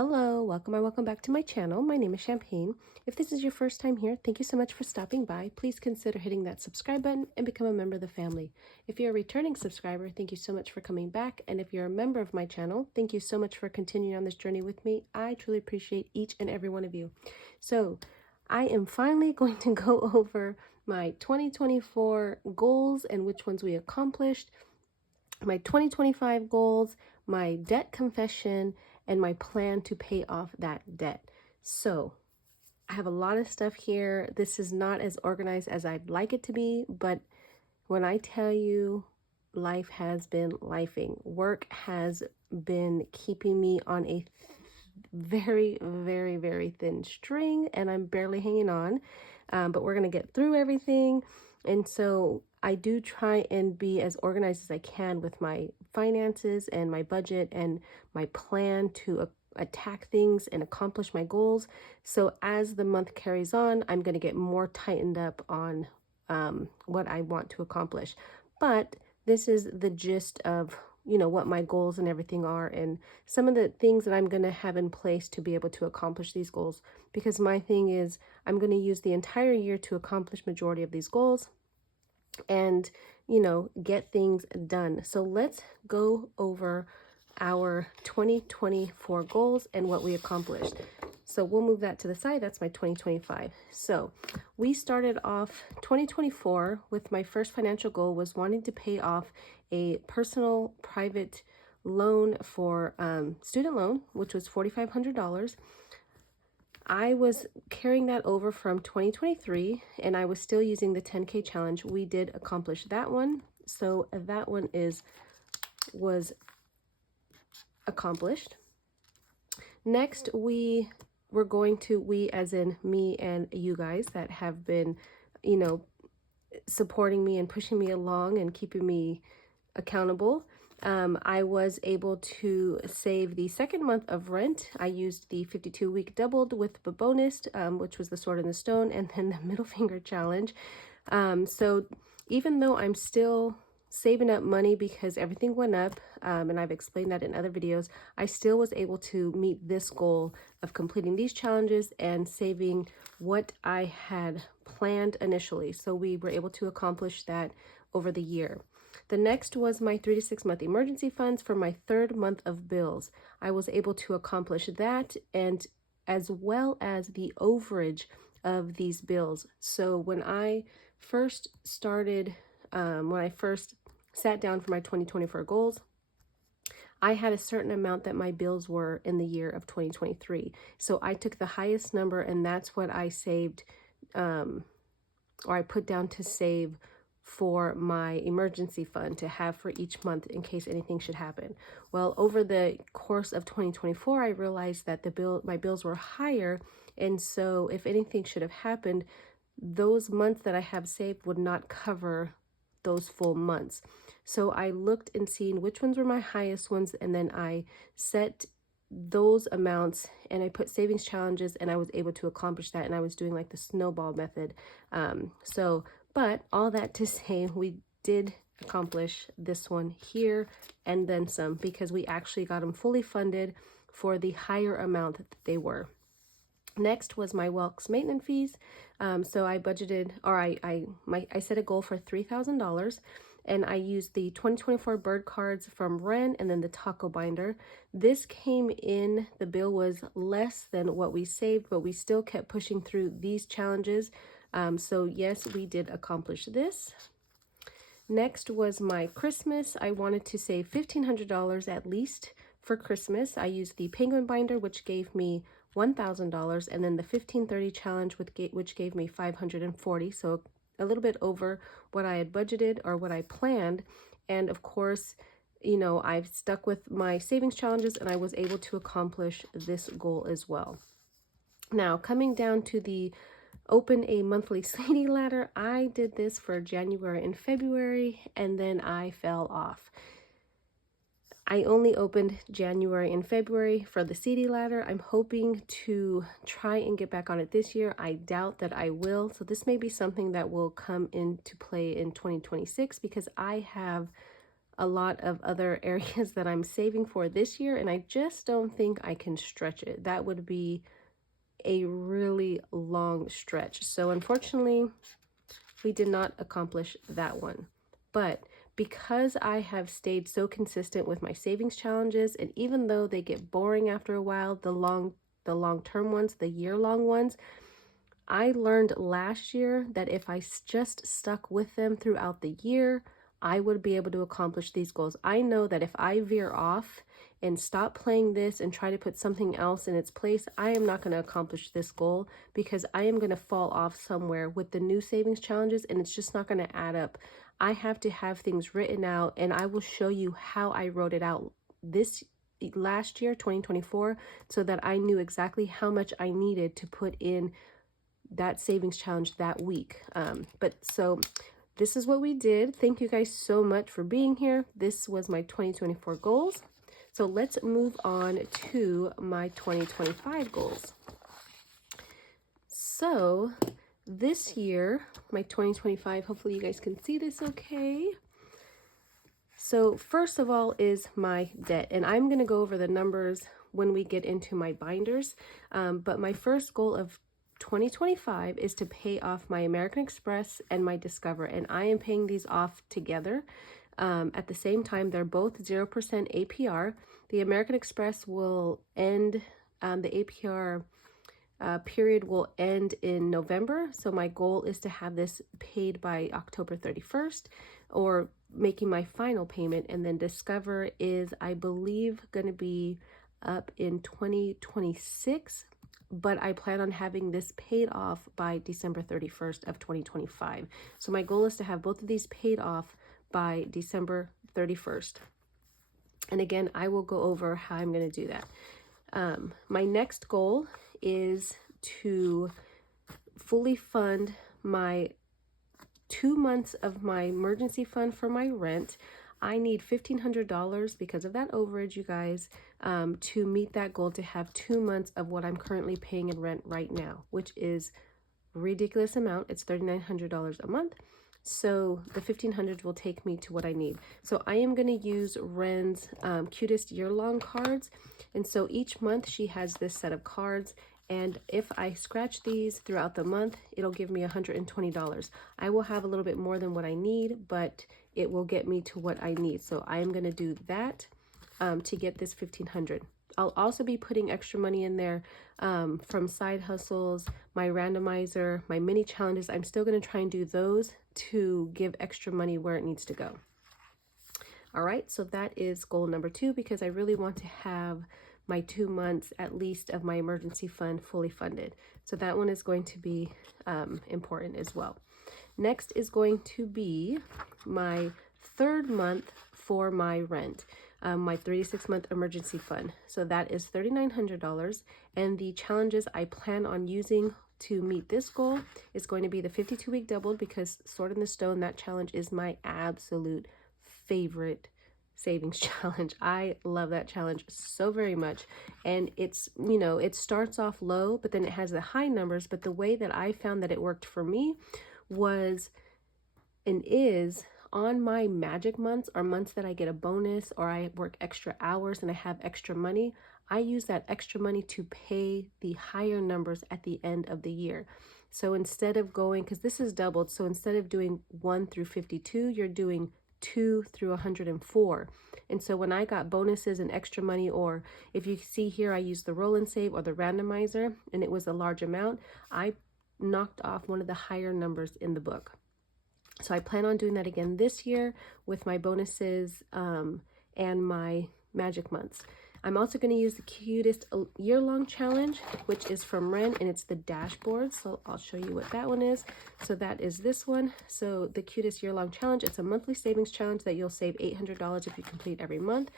Hello, welcome or welcome back to my channel. My name is Champagne. If this is your first time here, thank you so much for stopping by. Please consider hitting that subscribe button and become a member of the family. If you're a returning subscriber, thank you so much for coming back. And if you're a member of my channel, thank you so much for continuing on this journey with me. I truly appreciate each and every one of you. So I am finally going to go over my 2024 goals and which ones we accomplished, my 2025 goals, my debt confession, and my plan to pay off that debt. So I have a lot of stuff here. This is not as organized as I'd like it to be, but when I tell you life has been lifing, work has been keeping me on a very, very, very thin string, and I'm barely hanging on. But we're going to get through everything. And so I do try and be as organized as I can with my finances and my budget and my plan to attack things and accomplish my goals. So as the month carries on, I'm going to get more tightened up on what I want to accomplish. But this is the gist of what my goals and everything are, and some of the things that I'm going to have in place to be able to accomplish these goals, because my thing is I'm going to use the entire year to accomplish majority of these goals and get things done. So let's go over our 2024 goals and what we accomplished. So we'll move that to the side. That's my 2025. So we started off 2024 with my first financial goal was wanting to pay off a personal private loan for student loan, which was $4,500. I was carrying that over from 2023 and I was still using the 10K challenge. We did accomplish that one. So that one was accomplished. Next, we as in me and you guys that have been, supporting me and pushing me along and keeping me accountable. I was able to save the second month of rent. I used the 52-week doubled with the bonus, which was the sword and the stone, and then the middle finger challenge. So even though I'm still saving up money because everything went up, and I've explained that in other videos, I still was able to meet this goal of completing these challenges and saving what I had planned initially. So we were able to accomplish that over the year. The next was my 3 to 6 month emergency funds for my third month of bills. I was able to accomplish that, and as well as the overage of these bills. So when I first started, when I first sat down for my 2024 goals, I had a certain amount that my bills were in the year of 2023. So I took the highest number, and that's what I saved, or I put down to save for my emergency fund to have for each month in case anything should happen. Well, over the course of 2024, I realized that my bills were higher, and so if anything should have happened, those months that I have saved would not cover those full months. So I looked and seen which ones were my highest ones, and then I set those amounts and I put savings challenges, and I was able to accomplish that, and I was doing like the snowball method. But all that to say, we did accomplish this one here and then some, because we actually got them fully funded for the higher amount that they were. Next was my Welks maintenance fees. So I budgeted, or I set a goal for $3,000, and I used the 2024 bird cards from Ren and then the taco binder. This came in, the bill was less than what we saved, but we still kept pushing through these challenges. So yes, we did accomplish this. Next was my Christmas. I wanted to save $1,500 at least for Christmas. I used the penguin binder, which gave me $1,000, and then the 1530 challenge, which gave me $540. So a little bit over what I had budgeted or what I planned. And of course, I've stuck with my savings challenges, and I was able to accomplish this goal as well. Now, coming down to the open a monthly Sweetie ladder, I did this for January and February, and then I fell off. I only opened January and February for the CD ladder. I'm hoping to try and get back on it this year. I doubt that I will. So this may be something that will come into play in 2026, because I have a lot of other areas that I'm saving for this year, and I just don't think I can stretch it. That would be a really long stretch. So unfortunately, we did not accomplish that one. But because I have stayed so consistent with my savings challenges, and even though they get boring after a while, the long-term ones, the year-long ones, I learned last year that if I just stuck with them throughout the year, I would be able to accomplish these goals. I know that if I veer off and stop playing this and try to put something else in its place, I am not going to accomplish this goal because I am going to fall off somewhere with the new savings challenges, and it's just not going to add up. I have to have things written out, and I will show you how I wrote it out this last year, 2024, so that I knew exactly how much I needed to put in that savings challenge that week. So this is what we did. Thank you guys so much for being here. This was my 2024 goals. So let's move on to my 2025 goals. So this year, my 2025, hopefully you guys can see this okay. So first of all is my debt, and I'm going to go over the numbers when we get into my binders. But my first goal of 2025 is to pay off my American Express and my Discover, and I am paying these off together. At the same time, they're both 0% APR. The American Express will end, the APR period will end in November. So my goal is to have this paid by October 31st, or making my final payment. And then Discover is, I believe, going to be up in 2026. But I plan on having this paid off by December 31st of 2025. So my goal is to have both of these paid off by December 31st. And again, I will go over how I'm going to do that. My next goal is to fully fund my 2 months of my emergency fund for my rent. I need $1,500 because of that overage, you guys, to meet that goal, to have 2 months of what I'm currently paying in rent right now, which is a ridiculous amount. It's $3,900 a month. So the $1,500 will take me to what I need. So I am going to use Ren's cutest year-long cards. And so each month she has this set of cards. And if I scratch these throughout the month, it'll give me $120. I will have a little bit more than what I need, but it will get me to what I need. So I am going to do that to get this $1,500. I'll also be putting extra money in there from side hustles, my randomizer, my mini challenges. I'm still going to try and do those to give extra money where it needs to go. All right, so that is goal number 2, because I really want to have my 2 months at least of my emergency fund fully funded. So that one is going to be important as well. Next is going to be my 3rd month for my rent, my 3 to 6 month emergency fund. So that is $3,900. And the challenges I plan on using to meet this goal is going to be the 52-week doubled, because Sword in the Stone, that challenge is my absolute favorite savings challenge. I love that challenge so very much. And it's, you know, it starts off low, but then it has the high numbers. But the way that I found that it worked for me was, and is, on my magic months, or months that I get a bonus or I work extra hours and I have extra money, I use that extra money to pay the higher numbers at the end of the year. So instead of going, because this is doubled, so instead of doing 1 through 52, you're doing 2 through 104. And so when I got bonuses and extra money, or if you see here, I used the roll and save or the randomizer, and it was a large amount, I knocked off one of the higher numbers in the book. So I plan on doing that again this year with my bonuses and my magic months. I'm also going to use the cutest year-long challenge, which is from Ren, and it's the dashboard. So I'll show you what that one is. So that is this one. So the cutest year-long challenge, it's a monthly savings challenge that you'll save $800 if you complete every month.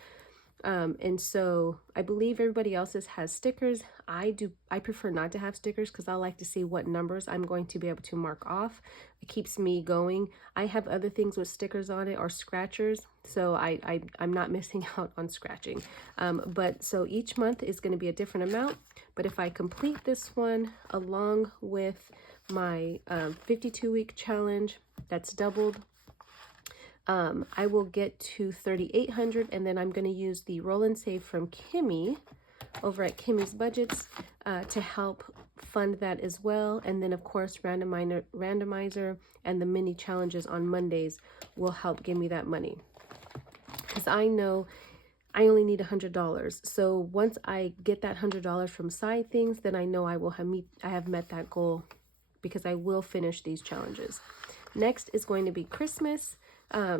And so I believe everybody else's has stickers. I prefer not to have stickers because I like to see what numbers I'm going to be able to mark off. It keeps me going. I have other things with stickers on it, or scratchers, so I'm not missing out on scratching. But so each month is going to be a different amount. But if I complete this one along with my 52-week challenge, that's doubled, I will get to 3,800, and then I'm going to use the roll and save from Kimmy over at Kimmy's Budgets to help fund that as well. And then of course randomizer and the mini challenges on Mondays will help give me that money, because I know I only need $100. So once I get that $100 from side things, then I know I have met that goal, because I will finish these challenges. Next is going to be Christmas.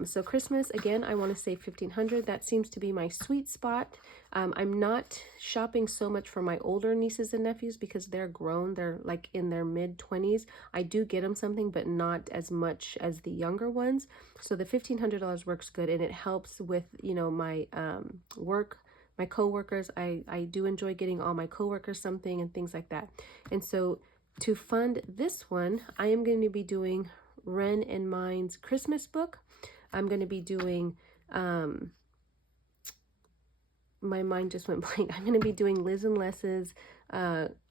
So Christmas, again, I want to save $1,500. That seems to be my sweet spot. I'm not shopping so much for my older nieces and nephews because they're grown. They're like in their mid-20s. I do get them something, but not as much as the younger ones. So the $1,500 works good, and it helps with, you know, my work, my coworkers. I do enjoy getting all my coworkers something and things like that. And so to fund this one, I am going to be doing Ren and Mine's Christmas book. I'm going to be doing, my mind just went blank. I'm going to be doing Liz and Les's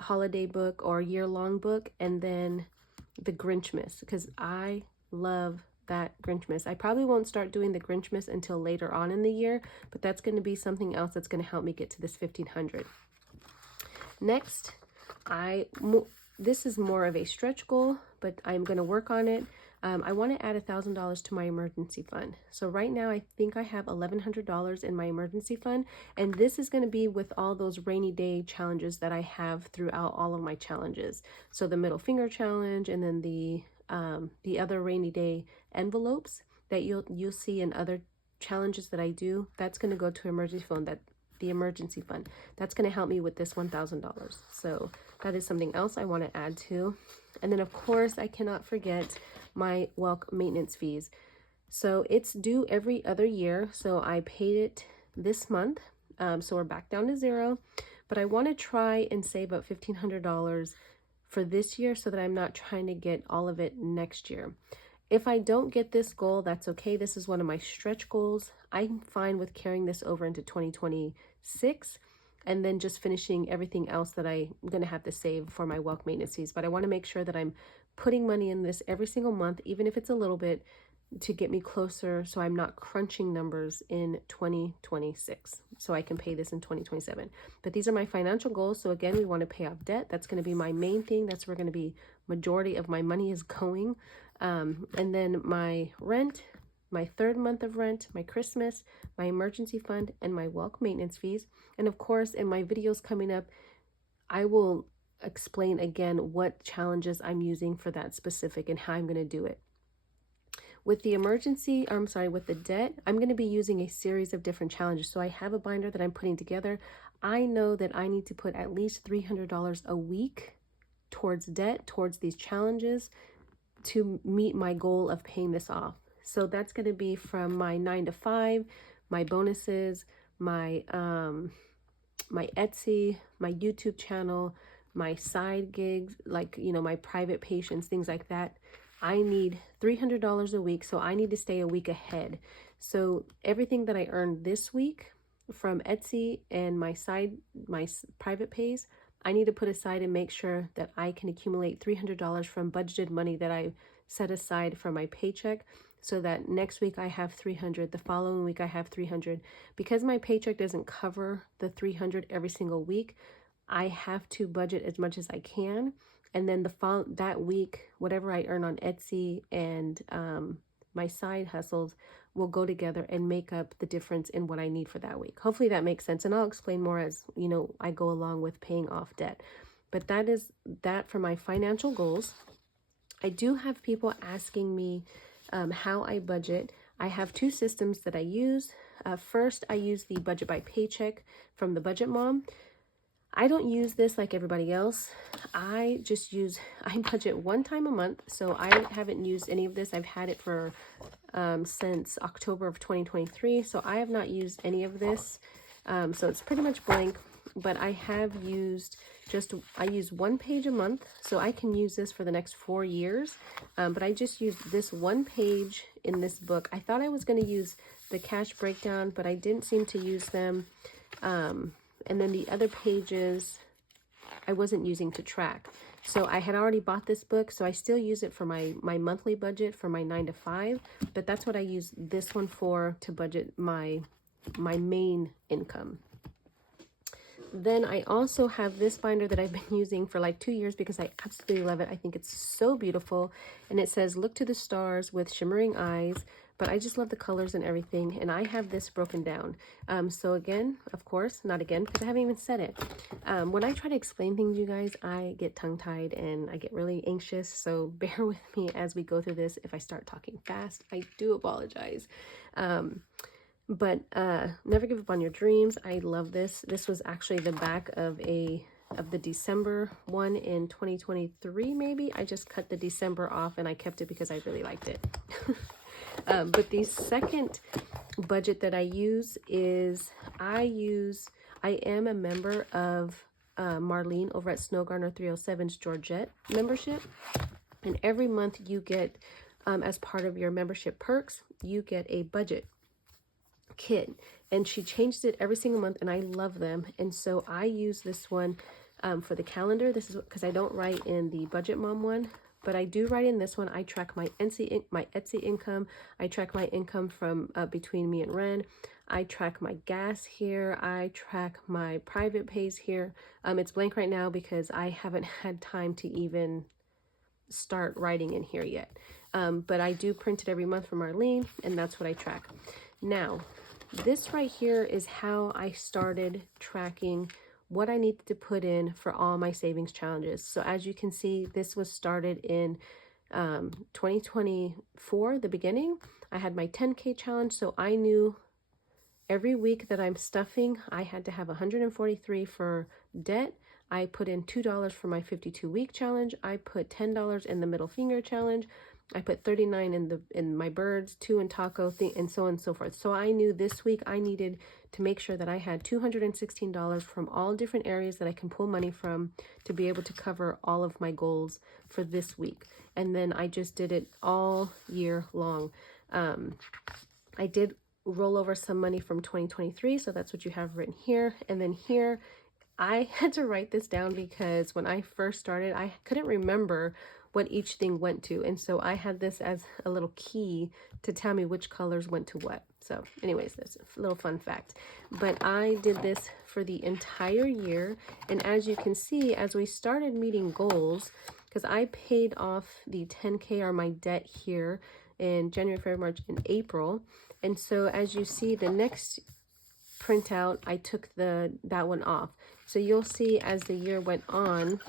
holiday book or year-long book, and then the Grinchmas, because I love that Grinchmas. I probably won't start doing the Grinchmas until later on in the year, but that's going to be something else that's going to help me get to this $1,500. Next, this is more of a stretch goal, but I'm going to work on it. I want to add $1,000 to my emergency fund. So right now I think I have $1,100 in my emergency fund, and this is going to be with all those rainy day challenges that I have throughout all of my challenges. So the middle finger challenge, and then the other rainy day envelopes that you'll see in other challenges that I do. That's going to go to emergency fund. The emergency fund. That's going to help me with this $1,000. So that is something else I want to add to. And then of course I cannot forget my Welk maintenance fees. So it's due every other year. So I paid it this month. So we're back down to zero, but I want to try and save up $1,500 for this year so that I'm not trying to get all of it next year. If I don't get this goal, that's okay. This is one of my stretch goals. I'm fine with carrying this over into 2026 and then just finishing everything else that I'm going to have to save for my Welk maintenance fees. But I want to make sure that I'm putting money in this every single month, even if it's a little bit, to get me closer so I'm not crunching numbers in 2026 so I can pay this in 2027. But these are my financial goals. So again, we want to pay off debt. That's going to be my main thing. That's where going to be majority of my money is going. And then my rent, my third month of rent, my Christmas, my emergency fund, and my Welk maintenance fees. And of course, in my videos coming up, I will explain again what challenges I'm using for that specific and how I'm going to do it. With the with the debt, I'm going to be using a series of different challenges. So I have a binder that I'm putting together. I know that I need to put at least $300 a week towards debt, towards these challenges, to meet my goal of paying this off. So that's going to be from my 9 to 5, my bonuses, my my Etsy, my YouTube channel, my side gigs, like, you know, my private patients, things like that. I need $300 a week, so I need to stay a week ahead. So everything that I earned this week from Etsy and my private pays, I need to put aside and make sure that I can accumulate $300 from budgeted money that I set aside for my paycheck, so that next week I have $300, the following week I have $300. Because my paycheck doesn't cover the $300 every single week, I have to budget as much as I can. And then that week, whatever I earn on Etsy and my side hustles will go together and make up the difference in what I need for that week. Hopefully that makes sense. And I'll explain more as, you know, I go along with paying off debt. But that is that for my financial goals. I do have people asking me how I budget. I have two systems that I use. First, I use the budget by paycheck from the Budget Mom. I don't use this like everybody else. I budget one time a month. So I haven't used any of this. I've had it for since October of 2023. So I have not used any of this. So it's pretty much blank, but I use one page a month. So I can use this for the next 4 years. But I just used this one page in this book. I thought I was going to use the cash breakdown, but I didn't seem to use them. And then the other pages I wasn't using to track. So I had already bought this book, so I still use it for my monthly budget for my 9 to 5, but that's what I use this one for, to budget my main income. Then I also have this binder that I've been using for like 2 years because I absolutely love it. I think it's so beautiful. And it says, "Look to the stars with shimmering eyes." But I just love the colors and everything. And I have this broken down. So again, of course, not again, because I haven't even said it. When I try to explain things, you guys, I get tongue-tied and I get really anxious. So bear with me as we go through this. If I start talking fast, I do apologize. But never give up on your dreams. I love this. This was actually the back of the December one in 2023, maybe. I just cut the December off and I kept it because I really liked it. But the second budget that I use is, I am a member of Marlene over at Snow Gardener 307's Georgette membership. And every month you get, as part of your membership perks, you get a budget kit, and she changed it every single month, and I love them. And so I use this one for the calendar. This is because I don't write in the Budget Mom one, but I do write in this one. I track my Etsy income. I track my income from between me and Ren. I track my gas here. I track my private pays here. It's blank right now because I haven't had time to even start writing in here yet. But I do print it every month for Marlene, and that's what I track. Now, this right here is how I started tracking what I needed to put in for all my savings challenges. So as you can see, this was started in 2024, the beginning. I had my 10K challenge, so I knew every week that I'm stuffing, I had to have 143 for debt. I put in $2 for my 52-week challenge. I put $10 in the middle finger challenge. I put 39 in my birds, 2 in taco thing, and so on and so forth. So I knew this week I needed to make sure that I had $216 from all different areas that I can pull money from to be able to cover all of my goals for this week. And then I just did it all year long. I did roll over some money from 2023, so that's what you have written here. And then here, I had to write this down because when I first started, I couldn't remember what each thing went to. And so I had this as a little key to tell me which colors went to what. So anyways, that's a little fun fact. But I did this for the entire year. And as you can see, as we started meeting goals, because I paid off the 10K or my debt here in January, February, March, and April. And so as you see, the next printout, I took that one off. So you'll see as the year went on,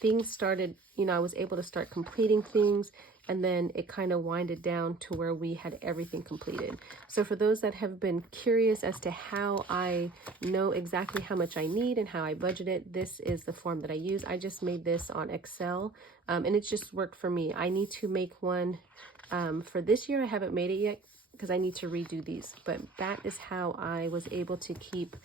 things started, I was able to start completing things, and then it kind of winded down to where we had everything completed. So for those that have been curious as to how I know exactly how much I need and how I budget it, this is the form that I use. I just made this on Excel, and it just worked for me. I need to make one for this year. I haven't made it yet because I need to redo these, but that is how I was able to keep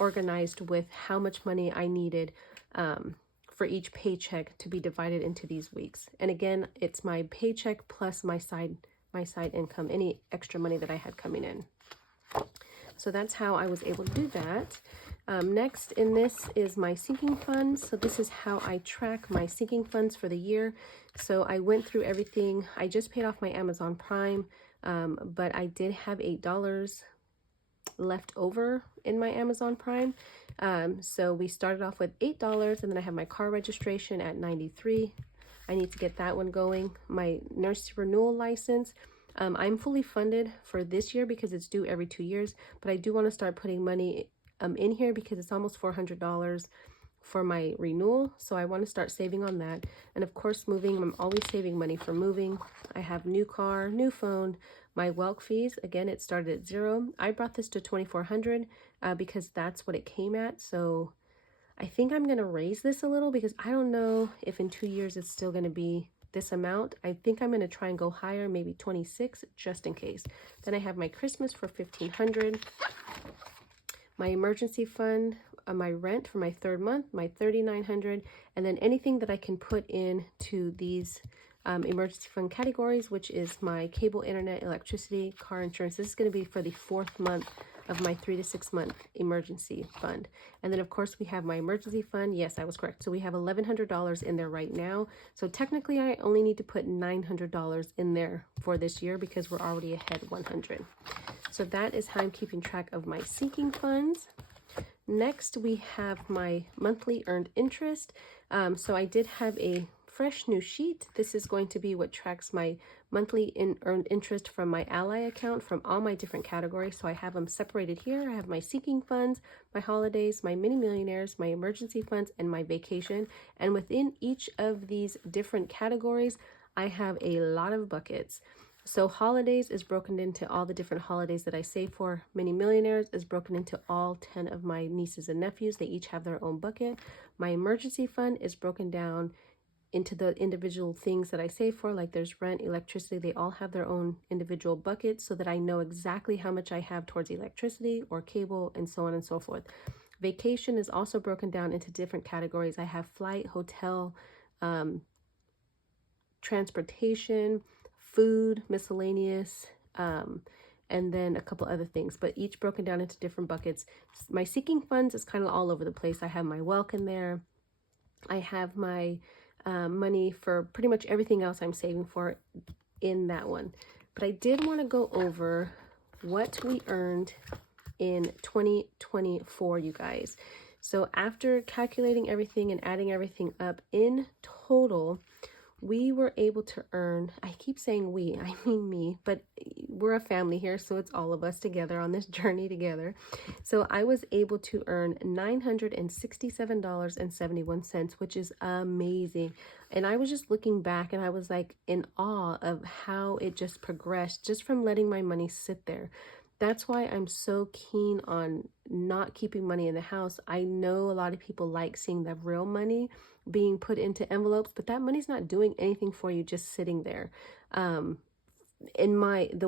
organized with how much money I needed for each paycheck to be divided into these weeks. And again, it's my paycheck plus my side income, any extra money that I had coming in. So that's how I was able to do that. Next in this is my sinking funds. So this is how I track my sinking funds for the year. So I went through everything. I just paid off my Amazon Prime, but I did have $8 left over in my Amazon Prime. So we started off with $8, and then I have my car registration at $93. I need to get that one going. My nurse renewal license, I'm fully funded for this year because it's due every 2 years, but I do want to start putting money in here because it's almost $400 for my renewal. So I want to start saving on that. And of course, moving, I'm always saving money for moving. I have new car, new phone. My Welk fees, again, it started at $0. I brought this to $2,400 because that's what it came at. So I think I'm going to raise this a little because I don't know if in 2 years it's still going to be this amount. I think I'm going to try and go higher, maybe 26, just in case. Then I have my Christmas for $1,500. My emergency fund, my rent for my 3rd month, my $3,900, and then anything that I can put in to these emergency fund categories, which is my cable, internet, electricity, car insurance. This is going to be for the 4th month of my 3 to 6 month emergency fund. And then of course we have my emergency fund. Yes, I was correct. So we have $1,100 in there right now. So technically I only need to put $900 in there for this year because we're already ahead 100. So that is how I'm keeping track of my sinking funds. Next, we have my monthly earned interest. So I did have a fresh new sheet. This is going to be what tracks my monthly earned interest from my Ally account from all my different categories. So I have them separated here. I have my sinking funds, my holidays, my mini millionaires, my emergency funds, and my vacation. And within each of these different categories, I have a lot of buckets. So holidays is broken into all the different holidays that I save for. Mini millionaires is broken into all 10 of my nieces and nephews. They each have their own bucket. My emergency fund is broken down into the individual things that I save for, like there's rent, electricity. They all have their own individual buckets so that I know exactly how much I have towards electricity or cable and so on and so forth. Vacation is also broken down into different categories. I have flight, hotel, transportation, food, miscellaneous, and then a couple other things, but each broken down into different buckets. My sinking funds is kind of all over the place. I have my wealth in there. I have my money for pretty much everything else I'm saving for in that one. But I did want to go over what we earned in 2024, you guys. So after calculating everything and adding everything up, in total, we were able to earn, I keep saying we, I mean me, but we're a family here, so it's all of us together on this journey together. So I was able to earn $967.71, which is amazing. And I was just looking back and I was like in awe of how it just progressed just from letting my money sit there. That's why I'm so keen on not keeping money in the house. I know a lot of people like seeing the real money being put into envelopes, but that money's not doing anything for you just sitting there. The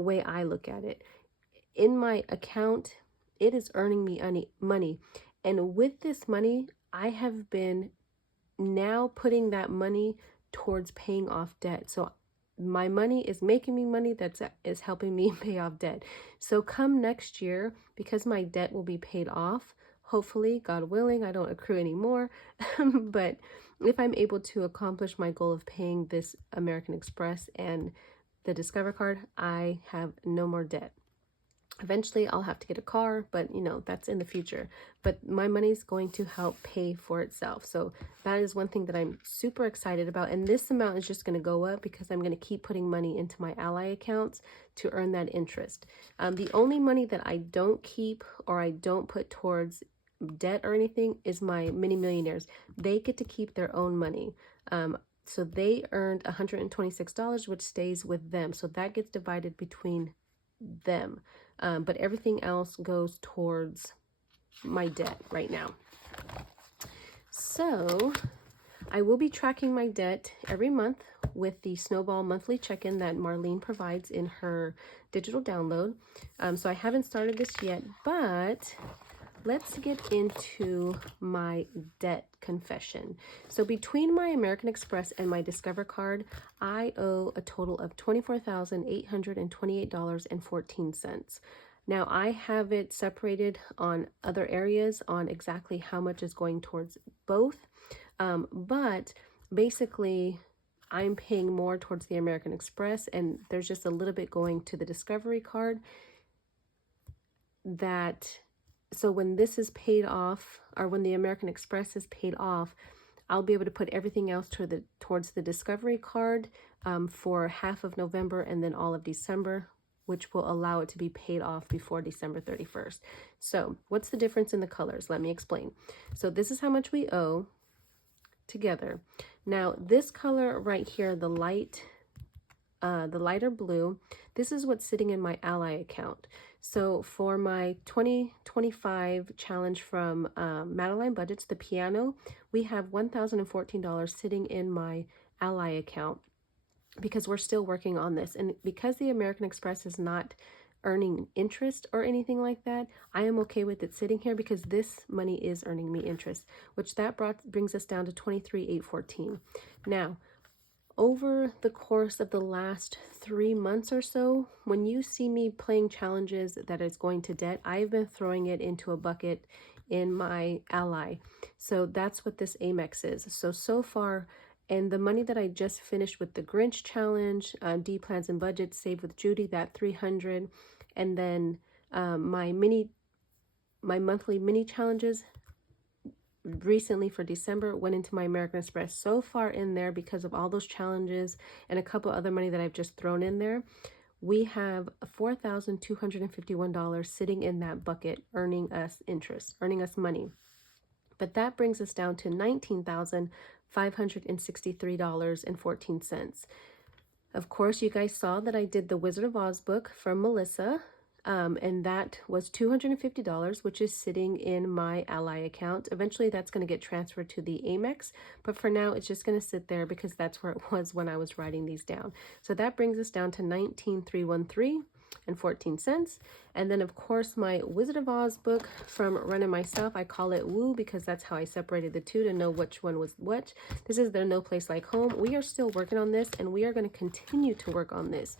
way I look at it, in my account, it is earning me money. And with this money, I have been now putting that money towards paying off debt. So my money is making me money is helping me pay off debt. So come next year, because my debt will be paid off, hopefully, God willing, I don't accrue anymore. But if I'm able to accomplish my goal of paying this American Express and the Discover card, I have no more debt. Eventually, I'll have to get a car, but that's in the future. But my money's going to help pay for itself. So that is one thing that I'm super excited about. And this amount is just going to go up because I'm going to keep putting money into my Ally accounts to earn that interest. The only money that I don't keep or I don't put towards debt or anything is my mini millionaires. They get to keep their own money. So they earned $126, which stays with them. So that gets divided between them. But everything else goes towards my debt right now. So I will be tracking my debt every month with the Snowball monthly check-in that Marlene provides in her digital download. So I haven't started this yet, but let's get into my debt confession. So between my American Express and my Discover card, I owe a total of $24,828.14. Now I have it separated on other areas on exactly how much is going towards both. But basically I'm paying more towards the American Express, and there's just a little bit going to the Discovery card. So when this is paid off, or when the American Express is paid off, I'll be able to put everything else towards the Discovery card for half of November and then all of December, which will allow it to be paid off before December 31st. So what's the difference in the colors? Let me explain. So this is how much we owe together. Now this color right here, the lighter blue, this is what's sitting in my Ally account. So for my 2025 challenge from Madeline Budgets, the piano, we have $1,014 sitting in my Ally account because we're still working on this. And because the American Express is not earning interest or anything like that, I am okay with it sitting here because this money is earning me interest, which that brings us down to $23,814. Now, Over the course of the last 3 months or so, when you see me playing challenges that is going to debt, I've been throwing it into a bucket in my ally. So that's what this Amex is. So far, and the money that I just finished with the Grinch challenge, D plans and budgets, save with Judy, that 300, and then my monthly mini challenges recently for December went into my American Express. So far in there, because of all those challenges and a couple other money that I've just thrown in there, we have $4,251 sitting in that bucket, earning us interest, earning us money. But that brings us down to $19,563.14. Of course, you guys saw that I did the Wizard of Oz book from Melissa. And that was $250, which is sitting in my ally account. Eventually that's going to get transferred to the Amex, but for now it's just going to sit there because that's where it was when I was writing these down. So that brings us down to $19,313.14. And then of course my Wizard of Oz book from Run and Myself, I call it Woo because that's how I separated the two to know which one was what. This is their No Place Like Home. We are still working on this and we are going to continue to work on this.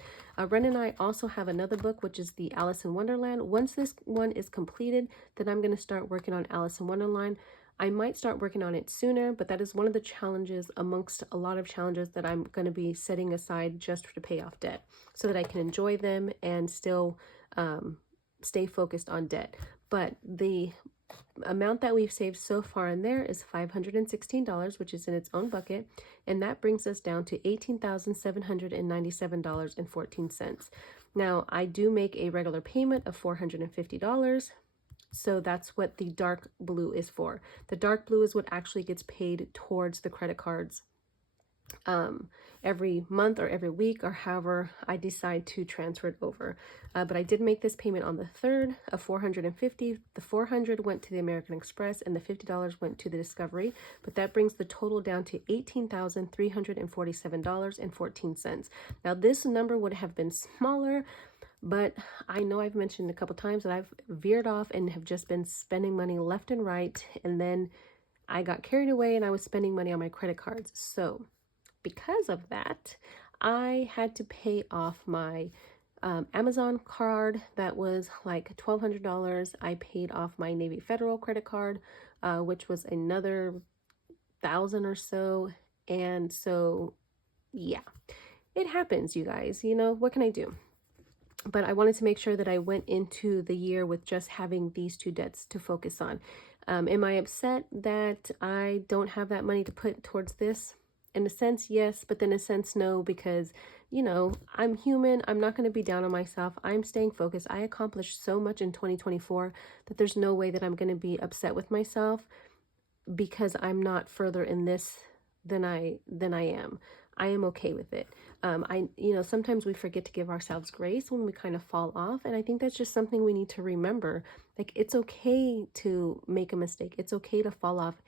Ren and I also have another book, which is the Alice in Wonderland. Once this one is completed, then I'm going to start working on Alice in Wonderland. I might start working on it sooner, but that is one of the challenges amongst a lot of challenges that I'm going to be setting aside just to pay off debt so that I can enjoy them and still stay focused on debt. But the amount that we've saved so far in there is $516, which is in its own bucket, and that brings us down to $18,797.14. Now, I do make a regular payment of $450, so that's what the dark blue is for. The dark blue is what actually gets paid towards the credit cards every month or every week or however I decide to transfer it over. But I did make this payment on the 3rd of $450. The $400 went to the American Express and the $50 went to the Discovery. But that brings the total down to $18,347.14. Now this number would have been smaller, but I know I've mentioned a couple times that I've veered off and have just been spending money left and right. And then I got carried away and I was spending money on my credit cards. So because of that, I had to pay off my Amazon card. That was like $1,200. I paid off my Navy Federal credit card, which was another $1,000 or so. And so, yeah, it happens, you guys. You know, what can I do? But I wanted to make sure that I went into the year with just having these two debts to focus on. Am I upset that I don't have that money to put towards this? In a sense, yes, but then in a sense, no, because, you know, I'm human. I'm not going to be down on myself. I'm staying focused. I accomplished so much in 2024 that there's no way that I'm going to be upset with myself because I'm not further in this than I am. I am okay with it. Sometimes we forget to give ourselves grace when we kind of fall off. And I think that's just something we need to remember. Like, it's okay to make a mistake. It's okay to fall off.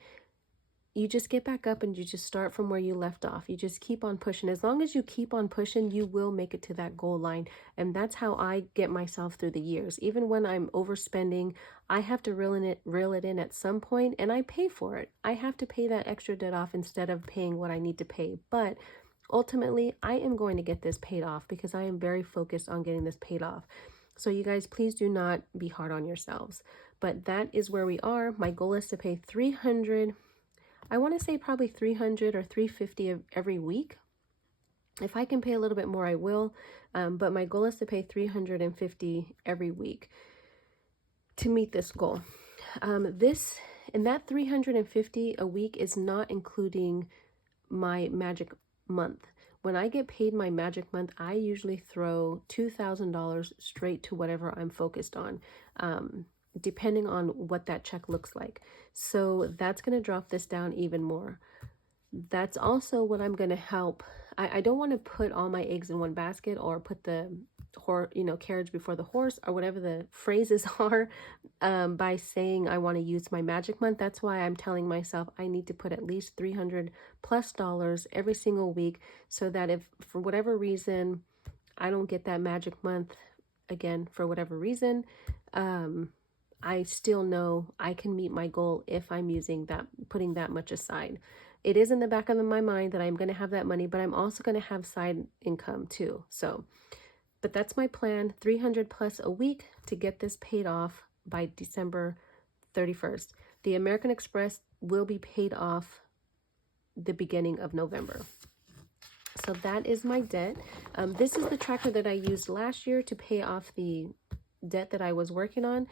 You just get back up and you just start from where you left off. You just keep on pushing. As long as you keep on pushing, you will make it to that goal line. And that's how I get myself through the years. Even when I'm overspending, I have to reel it in at some point, and I pay for it. I have to pay that extra debt off instead of paying what I need to pay. But ultimately, I am going to get this paid off because I am very focused on getting this paid off. So you guys, please do not be hard on yourselves. But that is where we are. My goal is to pay $300. I want to say probably $300 or $350 every week. If I can pay a little bit more, I will. But my goal is to pay $350 every week to meet this goal. That $350 a week is not including my magic month. When I get paid my magic month, I usually throw $2,000 straight to whatever I'm focused on. Depending on what that check looks like. So that's going to drop this down even more. That's also what I'm going to help. I don't want to put all my eggs in one basket or put the carriage before the horse or whatever the phrases are by saying I want to use my magic month. That's why I'm telling myself I need to put at least $300+ every single week so that if for whatever reason I don't get that magic month again for whatever reason, I still know I can meet my goal if I'm putting that much aside. it is in the back of my mind that I'm going to have that money, but I'm also going to have side income too. So, but that's my plan, 300 plus a week to get this paid off by December 31st. The American Express will be paid off the beginning of November. So that is my debt. This is the tracker that I used last year to pay off the debt that I was working on.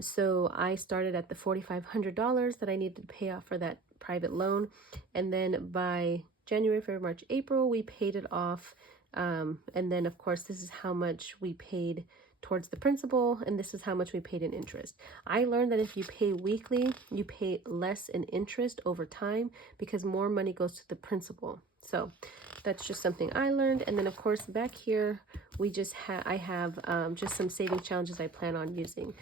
So I started at the $4,500 that I needed to pay off for that private loan. And then by January, February, March, April, we paid it off. And then of course, this is how much we paid towards the principal, and this is how much we paid in interest. I learned that if you pay weekly, you pay less in interest over time because more money goes to the principal. So that's just something I learned. And then of course back here, we just I have just some saving challenges I plan on using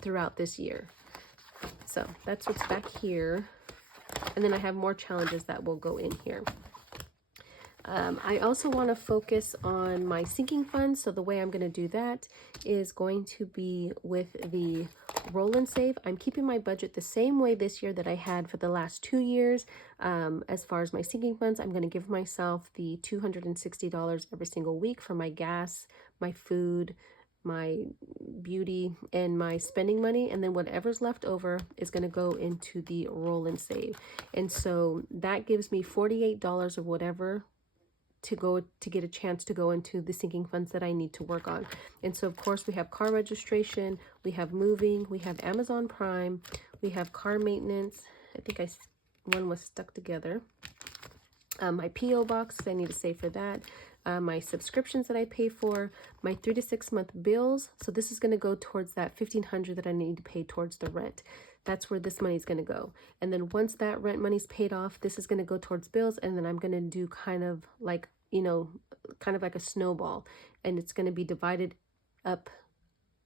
throughout this year. So that's what's back here. And then I have more challenges that will go in here. I also want to focus on my sinking funds. So the way I'm going to do that is going to be with the roll and save. I'm keeping my budget the same way this year that I had for the last 2 years. As far as my sinking funds, I'm going to give myself the $260 every single week for my gas, my food, my beauty, and my spending money. And then whatever's left over is going to go into the roll and save. And so that gives me $48 of whatever to get a chance to go into the sinking funds that I need to work on. And so of course we have car registration, we have moving, we have Amazon Prime, we have car maintenance. I think one was stuck together. My PO box, I need to save for that. My subscriptions that I pay for, my 3 to 6 month bills. So this is going to go towards that $1,500 that I need to pay towards the rent. That's where this money is going to go. And then once that rent money's paid off, this is going to go towards bills. And then I'm going to do kind of like, kind of like a snowball. And it's going to be divided up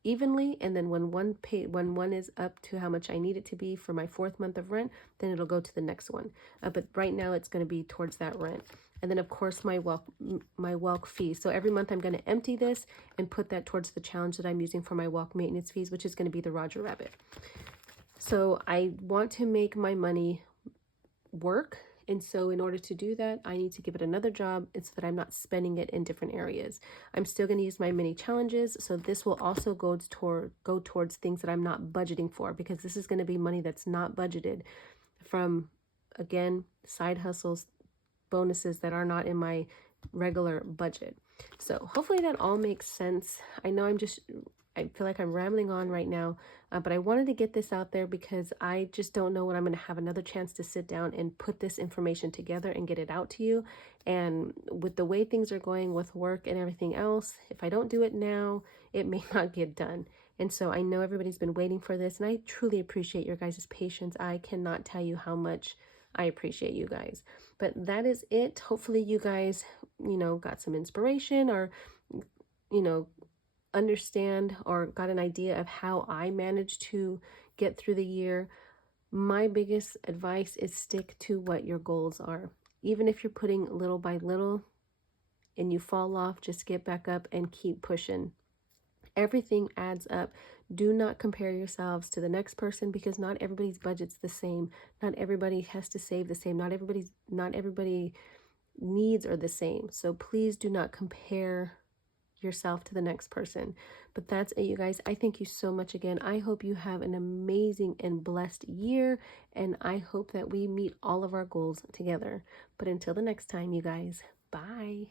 evenly. And then when one is up to how much I need it to be for my 4th month of rent, then it'll go to the next one. But right now it's going to be towards that rent. And then of course my walk fee. So every month I'm going to empty this and put that towards the challenge that I'm using for my walk maintenance fees, which is going to be the Roger Rabbit. So I want to make my money work. And so in order to do that, I need to give it another job so that I'm not spending it in different areas. I'm still going to use my mini challenges. So this will also go towards things that I'm not budgeting for, because this is going to be money that's not budgeted from, again, side hustles, bonuses that are not in my regular budget. So hopefully that all makes sense. I know I feel like I'm rambling on right now, but I wanted to get this out there because I just don't know when I'm going to have another chance to sit down and put this information together and get it out to you. And with the way things are going with work and everything else, if I don't do it now, it may not get done. And so I know everybody's been waiting for this, and I truly appreciate your guys' patience. I cannot tell you how much I appreciate you guys. But that is it. Hopefully you guys, got some inspiration or, understand or got an idea of how I managed to get through the year. My biggest advice is stick to what your goals are. Even if you're putting little by little and you fall off, just get back up and keep pushing. Everything adds up. Do not compare yourselves to the next person, because not everybody's budget's the same. Not everybody has to save the same. Not everybody needs are the same. So please do not compare yourself to the next person. But that's it, you guys. I thank you so much again. I hope you have an amazing and blessed year, and I hope that we meet all of our goals together. But until the next time, you guys, bye.